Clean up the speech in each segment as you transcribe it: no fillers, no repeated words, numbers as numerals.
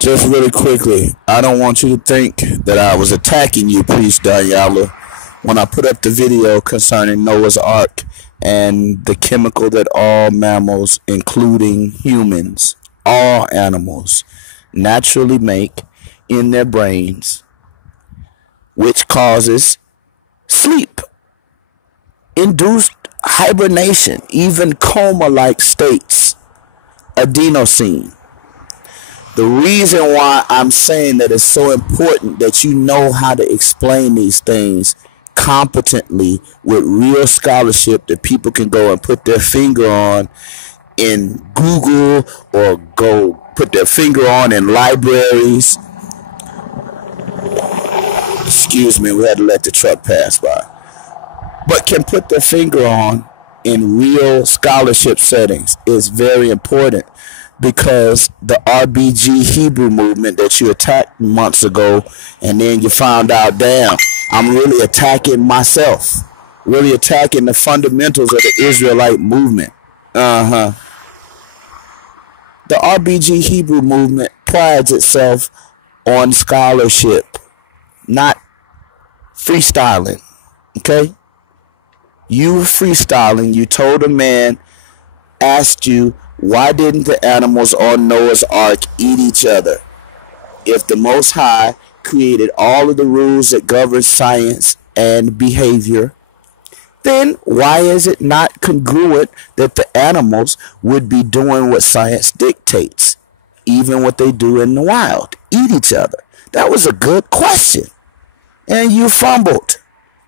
Just really quickly, I don't want you to think that I was attacking you, Priest Danyaahla, when I put up the video concerning Noah's Ark and the chemical that all mammals, including humans, all animals, naturally make in their brains, which causes sleep, induced hibernation, even coma-like states, adenosine. The reason why I'm saying that it's so important that you know how to explain these things competently with real scholarship that people can go and put their finger on in Google or go put their finger on in libraries. Excuse me, we had to let the truck pass by. But can put their finger on in real scholarship settings is very important, because the RbgHebrew movement that you attacked months ago, and then you found out, damn, I'm really attacking myself, really attacking the fundamentals of the Israelite movement. The RbgHebrew movement prides itself on scholarship, not freestyling. Okay? You were freestyling. You told a man, asked you, why didn't the animals on Noah's Ark eat each other? If the Most High created all of the rules that govern science and behavior, then why is it not congruent that the animals would be doing what science dictates, even what they do in the wild, eat each other? That was a good question, and you fumbled.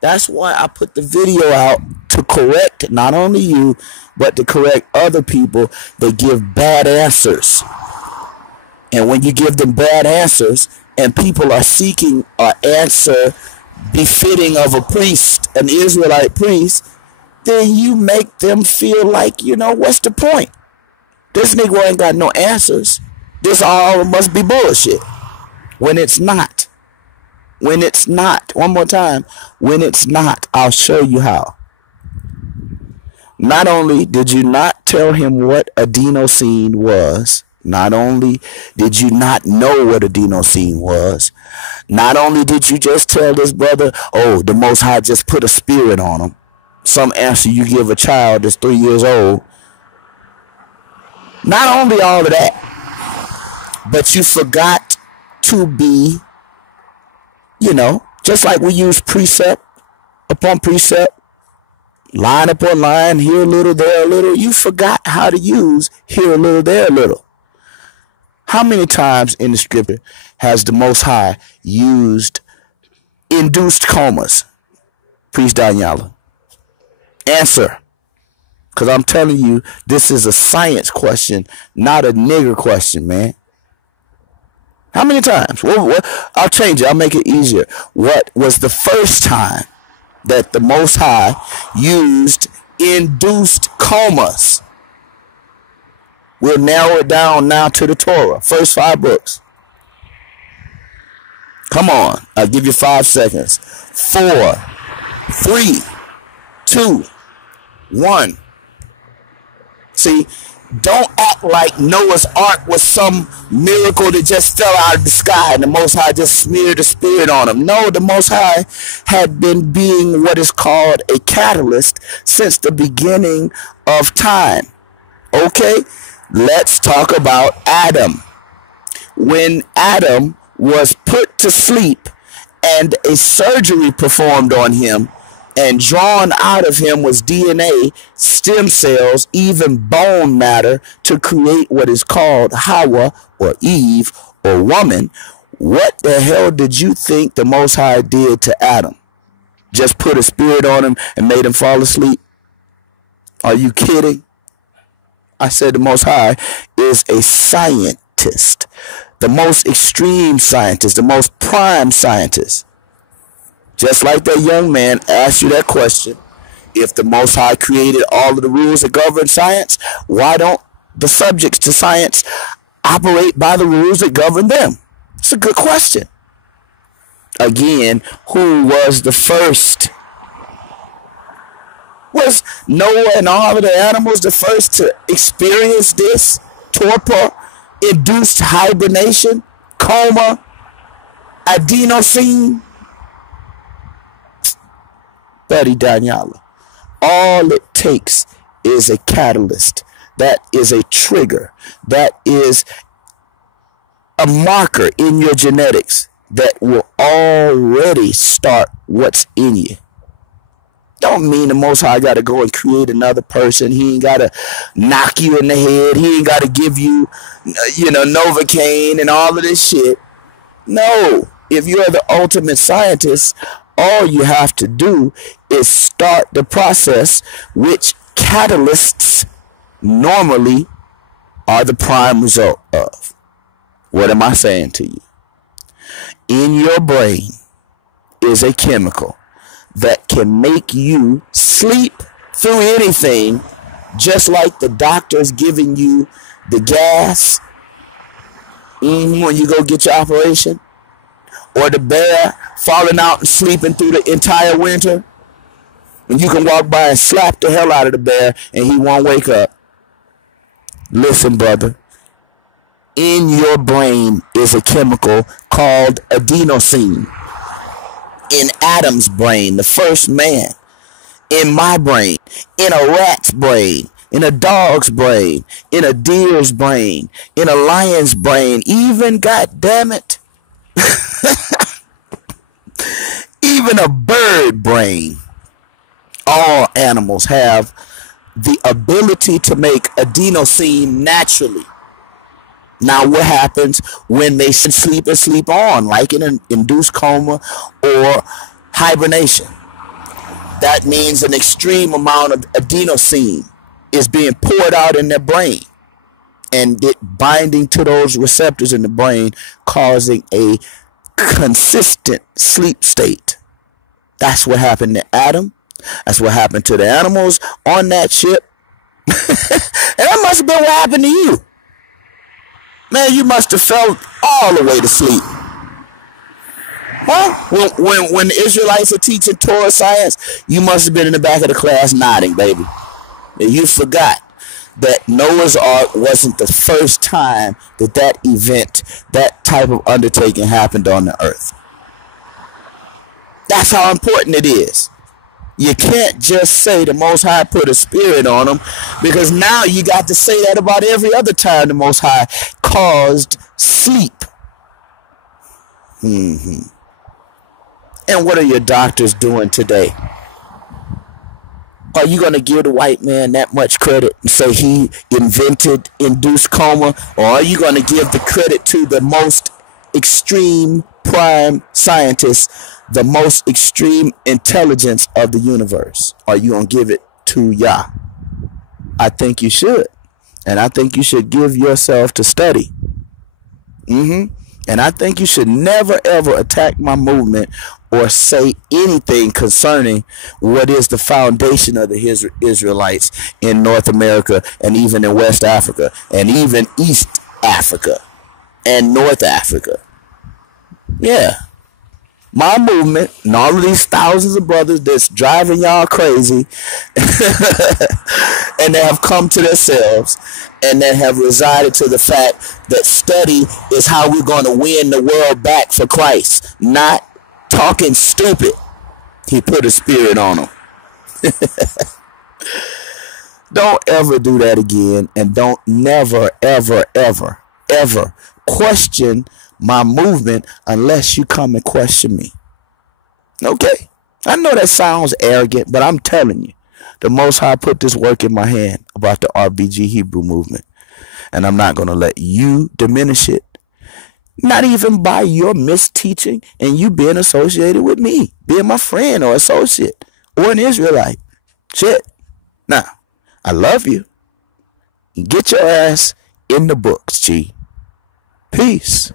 That's why I put the video out, to correct not only you, but to correct other people that give bad answers. And when you give them bad answers, and people are seeking an answer befitting of a priest, an Israelite priest, then you make them feel like, you know, what's the point? This Negro ain't got no answers. This all must be bullshit. When it's not. When it's not. One more time. When it's not. I'll show you how. Not only did you not tell him what adenosine was, not only did you not know what adenosine was, not only did you just tell this brother, oh, the Most High just put a spirit on him, some answer you give a child that's 3 years old. Not only all of that, but you forgot to be, you know, just like we use precept upon precept, line upon line, here a little, there a little. You forgot how to use here a little, there a little. How many times in the scripture has the Most High used induced comas? Priest Danyaahla. Answer. Because I'm telling you, this is a science question, not a nigger question, man. How many times? I'll change it. I'll make it easier. What was the first time that the Most High used induced comas? We'll narrow it down now to the Torah. First 5 books. Come on. I'll give you 5 seconds. 4, 3, 2, 1. See, don't act like Noah's Ark was some miracle that just fell out of the sky and the Most High just smeared the spirit on him. No, the Most High had been being what is called a catalyst since the beginning of time. Okay? Let's talk about Adam. When Adam was put to sleep and a surgery performed on him, and drawn out of him was DNA, stem cells, even bone matter to create what is called Hawa or Eve or woman. What the hell did you think the Most High did to Adam? Just put a spirit on him and made him fall asleep? Are you kidding? I said the Most High is a scientist, the most extreme scientist, the most prime scientist. Just like that young man asked you that question, if the Most High created all of the rules that govern science, why don't the subjects to science operate by the rules that govern them? It's a good question. Again, who was the first? Was Noah and all of the animals the first to experience this torpor, induced hibernation? coma, adenosine. Buddy Danyaahla, all it takes is a catalyst. That is a trigger. That is a marker in your genetics that will already start what's in you. Don't mean the Most High got to go and create another person. He ain't got to knock you in the head. He ain't got to give you, Novocaine and all of this shit. No. If you're the ultimate scientist, all you have to do is start the process, which catalysts normally are the prime result of. What am I saying to you? In your brain is a chemical that can make you sleep through anything, just like the doctor's giving you the gas when you go get your operation, or the bear falling out and sleeping through the entire winter, and you can walk by and slap the hell out of the bear and he won't wake up. Listen, brother, in your brain is a chemical called adenosine. In Adam's brain, the first man. In my brain. In a rat's brain. In a dog's brain. In a deer's brain. In a lion's brain. Even, goddammit, even a bird brain. All animals have the ability to make adenosine naturally. Now, what happens when they sleep and sleep on, like in an induced coma or hibernation? That means an extreme amount of adenosine is being poured out in their brain, and it binding to those receptors in the brain, causing a consistent sleep state. That's what happened to Adam. That's what happened to the animals on that ship. And that must have been what happened to you. Man, you must have fell all the way to sleep. Huh? When the Israelites are teaching Torah science, you must have been in the back of the class nodding, baby. And you forgot that Noah's Ark wasn't the first time that event, that type of undertaking happened on the earth. That's how important it is. You can't just say the Most High put a spirit on them, because now you got to say that about every other time the Most High caused sleep. And what are your doctors doing today? Are you going to give the white man that much credit and say he invented induced coma? Or are you going to give the credit to the most extreme prime scientists, the most extreme intelligence of the universe? Are you going to give it to Yah? I think you should. And I think you should give yourself to study. And I think you should never, ever attack my movement or say anything concerning what is the foundation of the Israelites in North America, and even in West Africa, and even East Africa and North Africa. Yeah. My movement and all of these thousands of brothers that's driving y'all crazy and that have come to themselves and that have resided to the fact that study is how we're going to win the world back for Christ. Not talking stupid. He put a spirit on them. Don't ever do that again, and don't never, ever, ever, ever question my movement unless you come and question me. Okay? I know that sounds arrogant, but I'm telling you, the Most High put this work in my hand about the RbgHebrew movement, and I'm not going to let you diminish it, not even by your misteaching and you being associated with me, being my friend or associate or an Israelite. Shit. Now, I love you. Get your ass in the books, G. Peace.